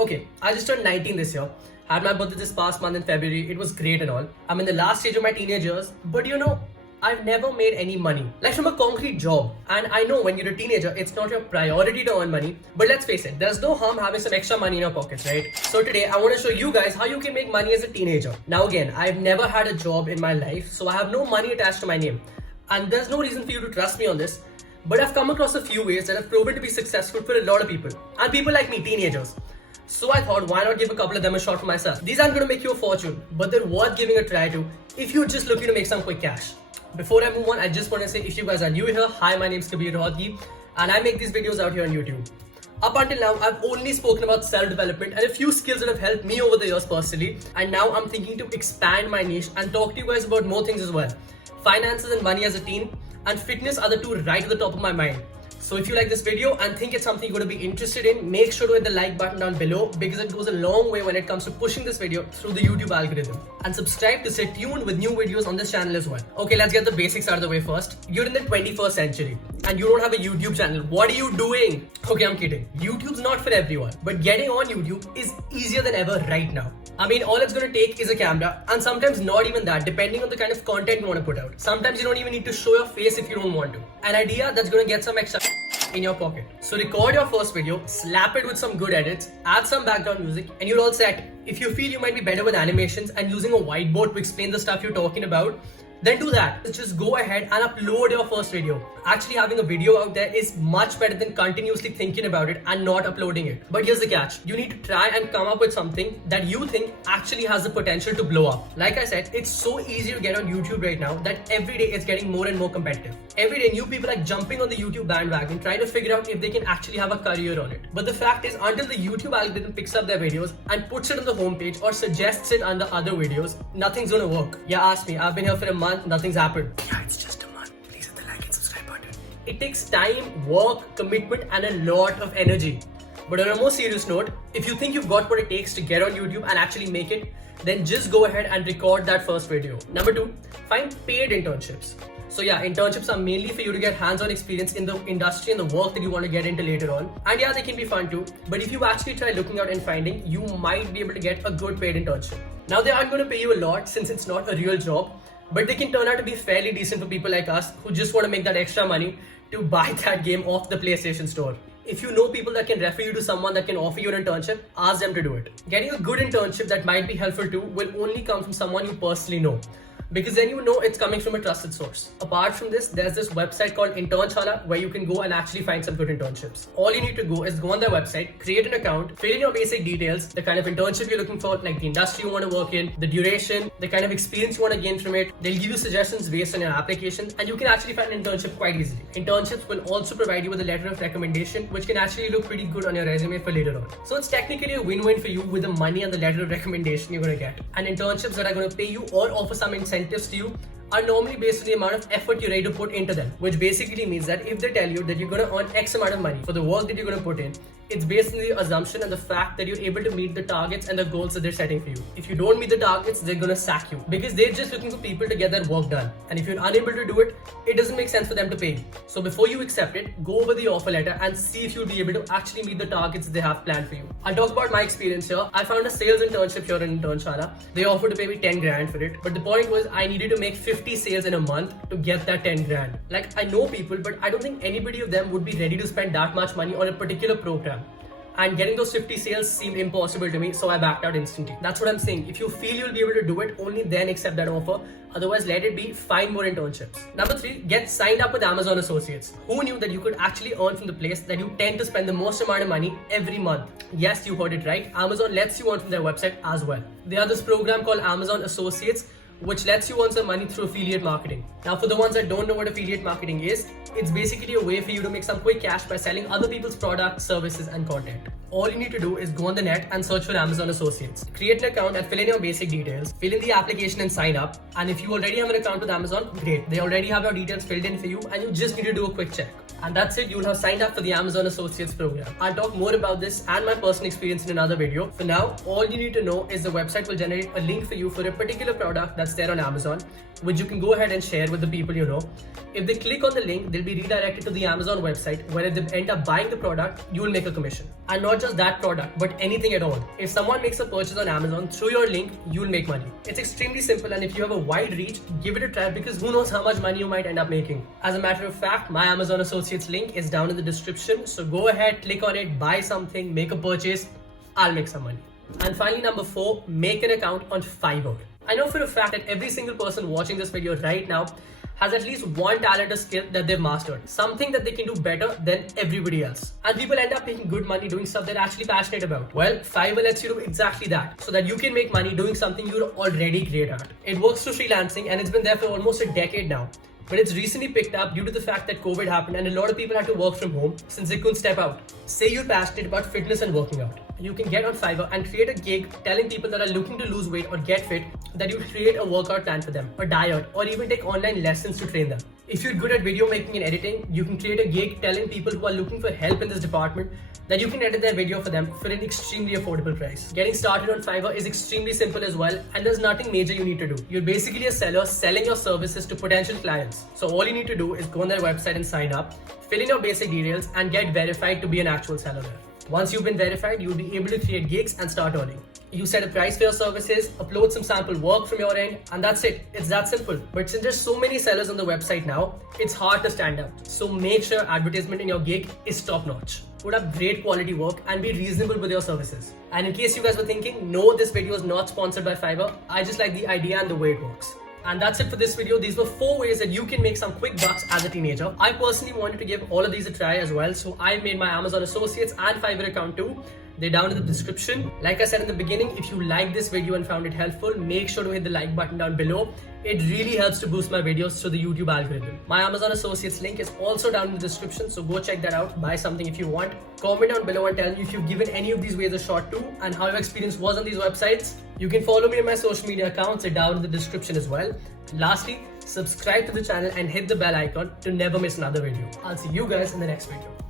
Okay, I just turned 19 this year. Had my birthday this past month in February. It was great and all. I'm in the last stage of my teenage years, but I've never made any money. Like from a concrete job. And I know when you're a teenager, it's not your priority to earn money. But let's face it, there's no harm having some extra money in your pockets, right? So today, I want to show you guys how you can make money as a teenager. Now again, I've never had a job in my life, so I have no money attached to my name. And there's no reason for you to trust me on this. But I've come across a few ways that have proven to be successful for a lot of people. And people like me, teenagers. So I thought, why not give a couple of them a shot for myself? These aren't going to make you a fortune, but they're worth giving a try to if you're just looking to make some quick cash. Before I move on, I just want to say, if you guys are new here, hi, my name is Kabir Rohatgi, and I make these videos out here on YouTube. Up until now, I've only spoken about self-development and a few skills that have helped me over the years personally, and now I'm thinking to expand my niche and talk to you guys about more things as well. Finances and money as a teen, and fitness are the two right at the top of my mind. So if you like this video and think it's something you're going to be interested in, make sure to hit the like button down below because it goes a long way when it comes to pushing this video through the YouTube algorithm. And subscribe to stay tuned with new videos on this channel as well. Okay, let's get the basics out of the way first. You're in the 21st century and you don't have a YouTube channel. What are you doing? Okay, I'm kidding. YouTube's not for everyone, but getting on YouTube is easier than ever right now. I mean, all it's going to take is a camera, and sometimes not even that, depending on the kind of content you want to put out. Sometimes you don't even need to show your face if you don't want to. An idea that's going to get some extra in your pocket. So record your first video, slap it with some good edits, add some background music, and you're all set. If you feel you might be better with animations and using a whiteboard to explain the stuff you're talking about, then do that. Just go ahead and upload your first video. Actually having a video out there is much better than continuously thinking about it and not uploading it. But here's the catch. You need to try and come up with something that you think actually has the potential to blow up. Like I said, it's so easy to get on YouTube right now that every day it's getting more and more competitive. Every day new people are jumping on the YouTube bandwagon trying to figure out if they can actually have a career on it. But the fact is, until the YouTube algorithm picks up their videos and puts it on the homepage or suggests it under other videos, nothing's gonna work. Yeah, ask me. I've been here for a month, nothing's happened. Yeah, it's just a month. Please hit the like and subscribe button. It takes time, work, commitment, and a lot of energy. But on a more serious note, if you think you've got what it takes to get on YouTube and actually make it, then just go ahead and record that first video. Number 2, find paid internships. So yeah, internships are mainly for you to get hands-on experience in the industry and the work that you want to get into later on. And yeah, they can be fun too. But if you actually try looking out and finding, you might be able to get a good paid internship. Now they aren't going to pay you a lot since it's not a real job, but they can turn out to be fairly decent for people like us who just want to make that extra money to buy that game off the PlayStation Store. If you know people that can refer you to someone that can offer you an internship, ask them to do it. Getting a good internship that might be helpful too will only come from someone you personally know, because then you know it's coming from a trusted source. Apart from this, there's this website called Internshala where you can go and actually find some good internships. All you need to go is go on their website, create an account, fill in your basic details, the kind of internship you're looking for, like the industry you want to work in, the duration, the kind of experience you want to gain from it. They'll give you suggestions based on your application, and you can actually find an internship quite easily. Internships will also provide you with a letter of recommendation, which can actually look pretty good on your resume for later on. So it's technically a win-win for you with the money and the letter of recommendation you're going to get. And internships that are going to pay you or offer some incentives to you are normally based on the amount of effort you're ready to put into them, which basically means that if they tell you that you're going to earn X amount of money for the work that you're going to put in, it's based on the assumption and the fact that you're able to meet the targets and the goals that they're setting for you. If you don't meet the targets, they're going to sack you because they're just looking for people to get their work done. And if you're unable to do it, it doesn't make sense for them to pay you. So before you accept it, go over the offer letter and see if you'll be able to actually meet the targets they have planned for you. I'll talk about my experience here. I found a sales internship here in Internshala. They offered to pay me 10 grand for it. But the point was I needed to make 50 sales in a month to get that 10 grand. Like, I know people, but I don't think anybody of them would be ready to spend that much money on a particular program. And getting those 50 sales seemed impossible to me, so I backed out instantly. That's what I'm saying. If you feel you'll be able to do it, only then accept that offer. Otherwise, let it be. Find more internships. Number 3, get signed up with Amazon Associates. Who knew that you could actually earn from the place that you tend to spend the most amount of money every month? Yes, you heard it right. Amazon lets you earn from their website as well. They have this program called Amazon Associates, which lets you earn some money through affiliate marketing. Now, for the ones that don't know what affiliate marketing is, it's basically a way for you to make some quick cash by selling other people's products, services, and content. All you need to do is go on the net and search for Amazon Associates. Create an account and fill in your basic details. Fill in the application and sign up. And if you already have an account with Amazon, great. They already have your details filled in for you and you just need to do a quick check. And that's it, you'll have signed up for the Amazon Associates program. I'll talk more about this and my personal experience in another video. For now, all you need to know is the website will generate a link for you for a particular product that's there on Amazon, which you can go ahead and share with the people you know. If they click on the link, they'll be redirected to the Amazon website, where if they end up buying the product, you will make a commission. And not just that product, but anything at all. If someone makes a purchase on Amazon through your link, you'll make money. It's extremely simple, and if you have a wide reach, give it a try, because who knows how much money you might end up making. As a matter of fact, my Amazon Associates link is down in the description, so go ahead, click on it, buy something, make a purchase. I'll make some money. And finally, number 4, make an account on Fiverr. I know for a fact that every single person watching this video right now has at least one talent or skill that they've mastered, something that they can do better than everybody else. And people end up making good money doing stuff they're actually passionate about. Well, Fiverr lets you do exactly that, so that you can make money doing something you're already great at. It works through freelancing, and it's been there for almost a decade now. But it's recently picked up due to the fact that COVID happened and a lot of people had to work from home since they couldn't step out. Say you're passionate about fitness and working out. You can get on Fiverr and create a gig telling people that are looking to lose weight or get fit that you create a workout plan for them, a diet, or even take online lessons to train them. If you're good at video making and editing, you can create a gig telling people who are looking for help in this department that you can edit their video for them for an extremely affordable price. Getting started on Fiverr is extremely simple as well, and there's nothing major you need to do. You're basically a seller selling your services to potential clients. So all you need to do is go on their website and sign up, fill in your basic details, and get verified to be an actual seller there. Once you've been verified, you'll be able to create gigs and start earning. You set a price for your services, upload some sample work from your end, and that's it. It's that simple. But since there's so many sellers on the website now, it's hard to stand out. So make sure advertisement in your gig is top notch. Put up great quality work and be reasonable with your services. And in case you guys were thinking, no, this video is not sponsored by Fiverr, I just like the idea and the way it works. And that's it for this video. These were 4 ways that you can make some quick bucks as a teenager. I personally wanted to give all of these a try as well, so I made my Amazon Associates and Fiverr account too. They're down in the description. Like I said in the beginning, if you liked this video and found it helpful, make sure to hit the like button down below. It really helps to boost my videos to the YouTube algorithm. My Amazon Associates link is also down in the description, so go check that out. Buy something if you want. Comment down below and tell me if you've given any of these ways a shot too and how your experience was on these websites. You can follow me on my social media accounts, they're down in the description as well. Lastly, subscribe to the channel and hit the bell icon to never miss another video. I'll see you guys in the next video.